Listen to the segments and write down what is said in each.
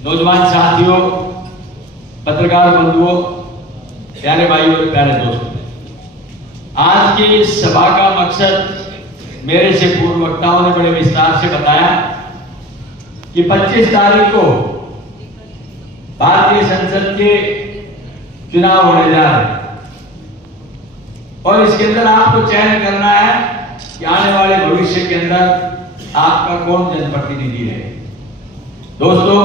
नौजवान साथियों, पत्रकार बंधुओं, प्यारे भाइयों और प्यारे दोस्तों, आज की इस सभा का मकसद मेरे से पूर्व वक्ताओं ने बड़े विस्तार से बताया कि 25 तारीख को भारतीय संसद के चुनाव होने जा रहे हैं और इसके अंदर आपको चयन करना है कि आने वाले भविष्य के अंदर आपका कौन जनप्रतिनिधि है। दोस्तों,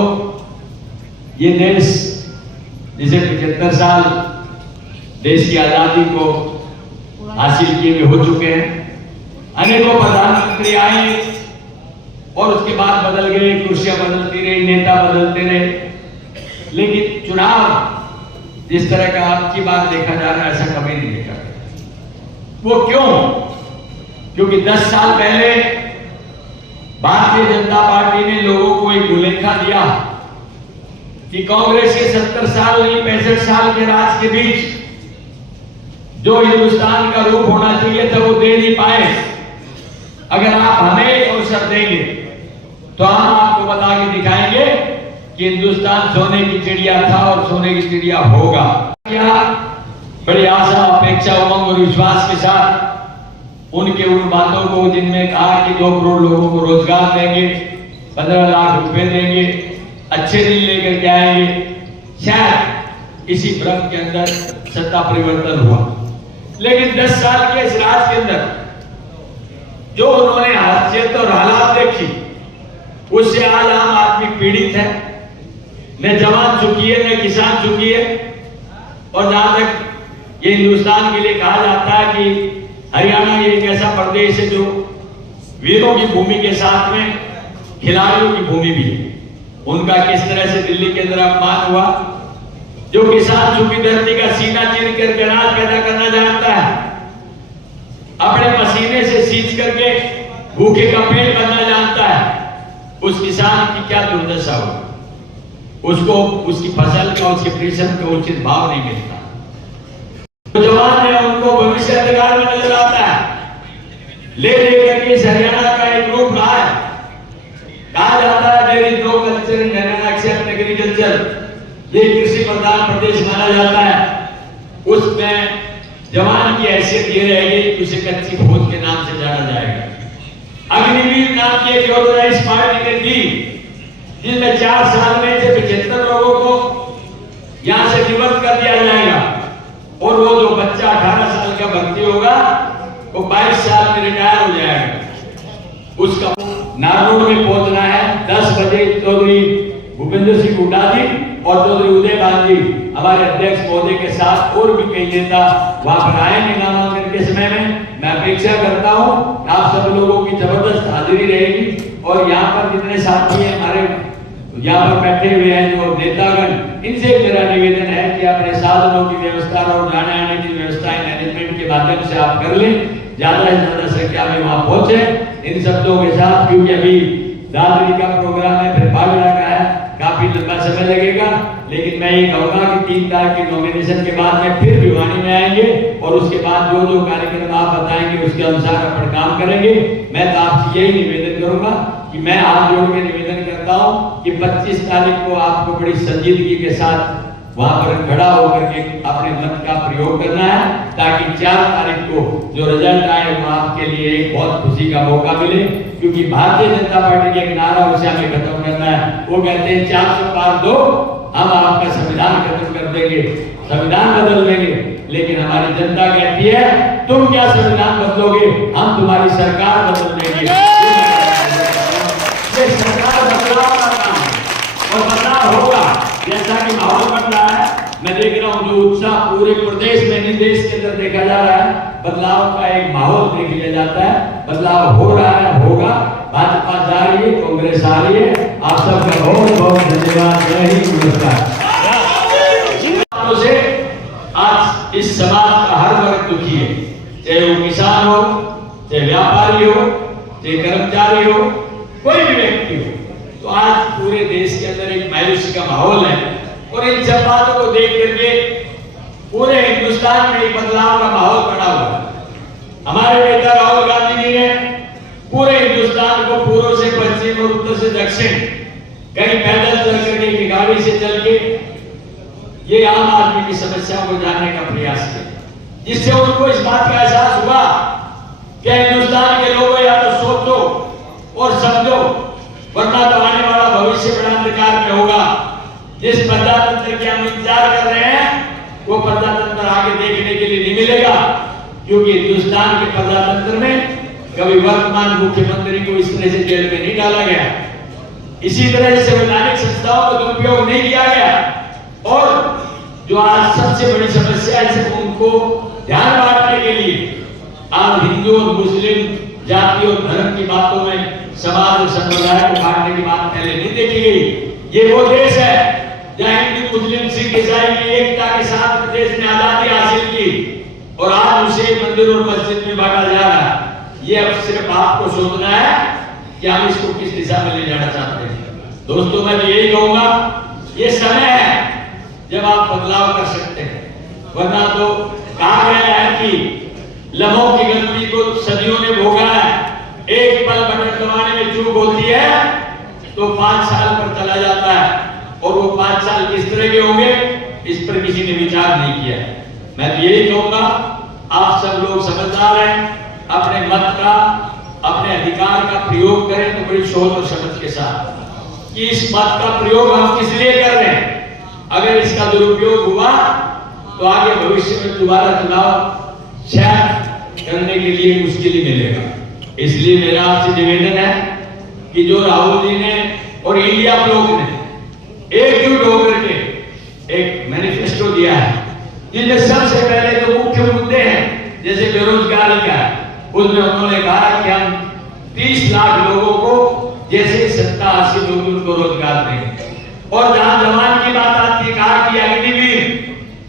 ये देश जिसे 75 साल देश की आजादी को हासिल किए हुए हो चुके हैं, अनेकों प्रधानमंत्री आए और उसके बाद बदल गए, कुर्सियां बदलती रही, नेता बदलते रहे, लेकिन चुनाव जिस तरह का आपकी बात देखा जा रहा है ऐसा कभी नहीं देखा गया। वो क्यों? क्योंकि 10 साल पहले भारतीय जनता पार्टी ने लोगों को एक भूलेखा दिया कि कांग्रेस के 70 साल नहीं 65 साल के राज के बीच जो हिंदुस्तान का रूप होना चाहिए था वो दे नहीं पाए। अगर आप हमें एक अवसर देंगे तो हम आपको बता के दिखाएंगे कि हिंदुस्तान सोने की चिड़िया था और सोने की चिड़िया होगा। क्या बड़ी आशा, अपेक्षा, उमंग और विश्वास के साथ उनके उन बातों को जिनमें कहा कि 2 करोड़ लोगों को रोजगार देंगे, 15 लाख रुपए देंगे, अच्छे दिन लेकर के आएंगे, शायद इसी भ्रम के अंदर सत्ता परिवर्तन हुआ। लेकिन 10 साल के इस राज के अंदर जो उन्होंने हासियत और हालात देखी, उससे आज आम आदमी पीड़ित है। न जवान चुकी है, न किसान चुकी है। और जहां तक ये हिंदुस्तान के लिए कहा जाता है कि हरियाणा ये एक ऐसा प्रदेश है जो वीरों की भूमि के साथ में खिलाड़ियों की भूमि भी है। उनका किस तरह से दिल्ली के अंदर अपमान हुआ। जो किसान चूंकि धरती का सीना चीर करके अनाज पैदा करना जानता है, अपने पसीने से सींच करके भूखे का पेट भरना जानता है, उस किसान की क्या दुर्दशा हो। उसको उसकी फसल का, उसके परिश्रम का उचित भाव नहीं मिलता। तो जवान है, उनको भविष्य अधिकार में नजर आता है। ले लेकर के इस हरियाणा का एक रूप रहा है। कहा जाता है there is no culture in Haryana except agriculture. ये कृषि प्रधान प्रदेश माना जाता है। उसमें जवान की हैसियत ये रहेगी कि उसे कच्ची फौज के नाम से जाना जाएगा। अग्निवीर नाम की एक योजना इस पार्टी ने दी, जिसमें 4 साल में से 75 लोगों को यहां से निवृत्त कर दिया जाएगा और वो जो बच्चा 18 साल का भर्ती होगा वो 22 साल में रिटायर हो जाएगा। उसका नारनौल में पहुंचना है 10 बजे। चौधरी भूपेंद्र सिंह हुड्डा जी और चौधरी उदय भान जी हमारे अध्यक्ष महोदय के साथ और भी कई नेता वहां पर आएंगे नामांकन के समय में। मैं अपेक्षा करता हूं आप सब लोगों की जबरदस्त हाजिरी रहेगी और यहाँ पर जितने साथी हैं हमारे यहाँ पर बैठे हुए हैं जो नेतागण, इनसे मेरा निवेदन है कि अपने साधनों की व्यवस्था और जाने आने की व्यवस्थाएं मैनेजमेंट के माध्यम से आप कर लें, ज्यादा से ज्यादा संख्या में वहां पहुंचे इन शब्दों के साथ। क्योंकि अभी दादरी का प्रोग्राम है, फिर भागड़ा का है, काफी लंबा समय लगेगा। लेकिन मैं ये कहूंगा कि 3 तारीख की नॉमिनेशन के बाद में फिर भिवानी में आएंगे और उसके बाद जो जो कार्यक्रम आप बताएंगे उसके अनुसार अपन काम करेंगे। मैं तो आपसे यही निवेदन करूंगा कि मैं हाथ जोड़ के निवेदन करता हूं कि 25 तारीख को आपको बड़ी संजीदगी के साथ वहां पर खड़ा होकर के अपने मत का प्रयोग करना है, ताकि 4 तारीख को जो रिजल्ट आए वो आपके लिए एक बहुत खुशी का मौका मिले। क्योंकि भारतीय जनता पार्टी का एक नारा उसे हमें खत्म करना है। वो कहते हैं 400 पार दो, हम आपका संविधान खत्म कर देंगे, संविधान बदल देंगे। लेकिन हमारी जनता कहती है तुम क्या संविधान बदलोगे, हम तुम्हारी सरकार बदल देंगे। ये सरकार बदलाव का काम है और बदलाव होगा। जैसा कि माहौल बन रहा है, मैं देख रहा हूँ जो उत्साह पूरे प्रदेश में, नहीं देश के अंदर देखा जा रहा है, बदलाव का एक माहौल देख लिया जाता है। बदलाव हो रहा है, होगा। भाजपा जा रही है, कांग्रेस आ रही है। आप सबका बहुत बहुत धन्यवाद। जय हिंद, नमस्कार। से आज इस समाज का हर वर्ग दुखी है, चाहे वो किसान हो, चाहे व्यापारी हो, चाहे कर्मचारी हो, कोई भी व्यक्ति हो। तो आज पूरे देश के अंदर एक मायूसी का माहौल है और इन सब बातों को देख करके पूरे हिंदुस्तान में एक बदलाव का माहौल बना हुआ है। हमारे नेता राहुल गांधी जी ने पूरे हिंदुस्तान को पूर्व से पश्चिम और उत्तर से दक्षिण कहीं पैदल चल करके पार्टी से चल के ये आम आदमी की समस्याओं को जानने का प्रयास किया, जिससे उनको इस बात का एहसास हुआ कि हिंदुस्तान के लोगों या तो सोचो और समझो, वरना तो आने वाला भविष्य बड़ा अंधकार में होगा। जिस प्रजातंत्र की हम इंतजार कर रहे हैं वो प्रजातंत्र आगे देखने के लिए नहीं मिलेगा, क्योंकि हिंदुस्तान के प्रजातंत्र में कभी वर्तमान मुख्यमंत्री को इस तरह से जेल में नहीं डाला गया, इसी तरह से संवैधानिक संस्थाओं का दुरुपयोग नहीं किया गया, और जो आज सबसे बड़ी समस्या है उनको ध्यान बांटने के लिए आज हिंदू और मुस्लिम जाति और धर्म की बातों में समाज और संप्रदाय को बांटने की बात पहले नहीं देखी गई। ये वो देश है जहां हिंदू मुस्लिम सिख ईसाई की एकता के साथ देश ने आजादी हासिल की, और आज उसे मंदिर और मस्जिद में बांटा जा रहा है। ये अब सिर्फ आपको सोचना है कि हम इसको किस दिशा में ले जाना चाहते हैं। दोस्तों, मैं तो यही कहूंगा, ये समय है जब आप बदलाव कर सकते हैं, वरना तो कहा गया है कि लम्हों की गलती को सदियों ने भोगा है। एक पल बटन दबाने में चूक होती है तो 5 साल पर चला जाता है, और वो 5 साल किस तरह के होंगे इस पर किसी ने विचार नहीं किया। मैं तो यही कहूंगा, आप सब लोग समझदार हैं, अपने मत का, अपने अधिकार का प्रयोग करें तो बड़ी सोच और समझ के साथ कि इस मत का प्रयोग हम किस लिए कर रहे हैं। अगर इसका दुरुपयोग हुआ तो आगे भविष्य में दोबारा चुनाव शायद करने के लिए मुश्किल ही मिलेगा। इसलिए मेरा आपसे निवेदन है कि जो राहुल जी ने और इंडिया ब्लॉक ने एकजुट होकर के एक मैनिफेस्टो दिया है, जिसमें सबसे पहले जो मुख्य मुद्दे हैं जैसे बेरोजगारी का, उसमें उन्होंने कहा कि हम 30 लाख लोगों को जैसे सत्ता हासिल होगी उनको रोजगार देंगे। और जहां जवान की बात आती है, कहा कि अग्निवीर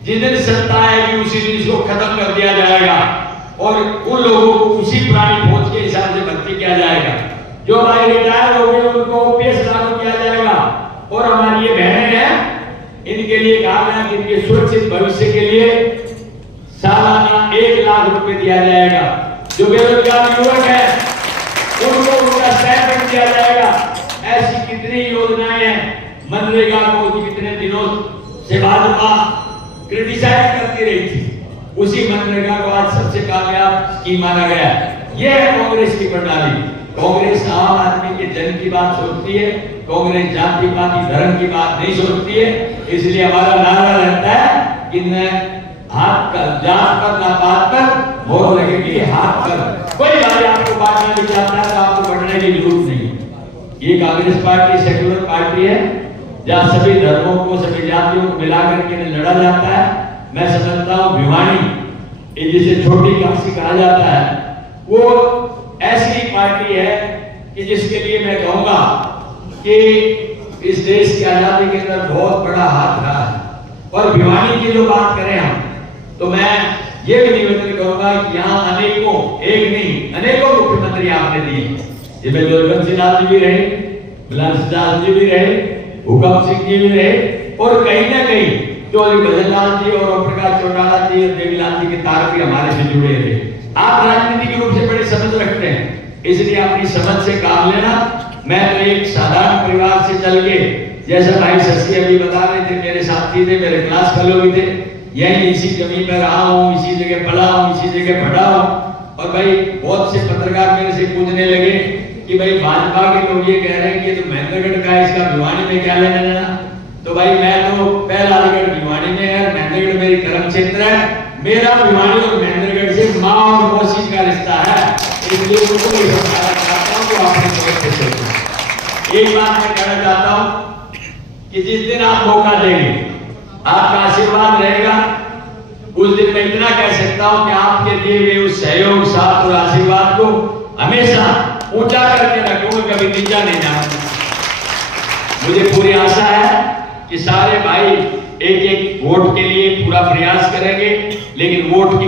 जिस दिन सत्ता आएगी उसी दिन इसको खत्म कर दिया जाएगा, और उन लोगों को उसी पुरानी फौज के हिसाब से भर्ती किया जाएगा। जो भाई रिटायर हो गए उनको ओपीएस लागू किया जाएगा, और हमारी ये बहनें हैं इनके लिए कहा गया कि इनके सुरक्षित भविष्य के लिए सालाना 1 लाख रुपए दिया जाएगा। जो बेरोजगार युवक है उनको उनका स्टाइपेंड दिया जाएगा। ऐसी कितनी योजनाएं हैं। मनरेगा को कितने दिनों से भाजपा क्रिटिसाइज करती रही थी, उसी मनरेगा को आज सबसे कामयाब स्कीम माना गया। यह है कांग्रेस की प्रणाली। कांग्रेस आम आदमी के जन की बात सोचती है, कांग्रेस जाति पाति धर्म की बात नहीं सोचती है। इसलिए हमारा नारा रहता है कि न हाथ कर जात पर ना बात पर मोहर लगेगी हाथ पर। कोई भाई आपको बांटना नहीं चाहता है तो आपको बढ़ने की जरूरत नहीं। ये कांग्रेस पार्टी सेक्युलर पार्टी है जहाँ सभी धर्मों को सभी जातियों को मिलाकर के लड़ा जाता है। मैं समझता हूँ भिवानी जिसे छोटी काशी कहा जाता है वो ऐसी पार्टी है कि जिसके लिए मैं कहूंगा कि इस देश की आजादी के अंदर बहुत बड़ा हाथ रहा है। और भिवानी की जो बात करें हम, तो मैं ये भी निवेदन करूंगा कि यहाँ अनेकों, एक नहीं अनेकों मुख्यमंत्री आपने दिए, जिसमें जोरबंसी लाल जी भी रहे, बिलास लाल जी भी रहे, हुकम सिंह जी भी रहे, और कहीं ना कहीं चौधरी भजन लाल जी और ओम प्रकाश चौटाला जी और देवीलाल जी के तार भी हमारे से जुड़े रहे। आप राजनीतिक रूप से बड़ी समझ रखते हैं, इसलिए अपनी समझ से काम लेना। मैं तो एक साधारण परिवार से चल के, जैसा भाई शशि अभी बता रहे थे, मेरे साथी थे, मेरे क्लास फेलो भी थे, यही इसी जमीन पर रहा हूँ, इसी जगह पढ़ा हूँ, इसी जगह पढ़ा हूँ। और भाई बहुत से पत्रकार मेरे से पूछने लगे कि भाई भाजपा के लोग ये कह रहे हैं कि तो महेंद्रगढ़ का इसका भिवानी में क्या लेना देना। तो भाई मैं तो पहला अलीगढ़ भिवानी में है, महेंद्रगढ़ मेरी कर्म क्षेत्र है, मेरा भिवानी और महेंद्रगढ़ से माँ और मौसी का रिश्ता है, इसलिए उनको नहीं समझाना चाहता हूँ। तो आपने एक बात मैं कहना चाहता हूँ कि जिस दिन आप मौका देंगे, आपका आशीर्वाद रहेगा, उस दिन मैं इतना कह सकता हूँ कि आपके दिए हुए उस सहयोग, साथ और आशीर्वाद को हमेशा ऊंचा करके रखूंगा, कभी नीचा नहीं जाऊंगा। मुझे पूरी आशा है कि सारे भाई एक एक वोट के लिए पूरा प्रयास करेंगे, लेकिन वोट की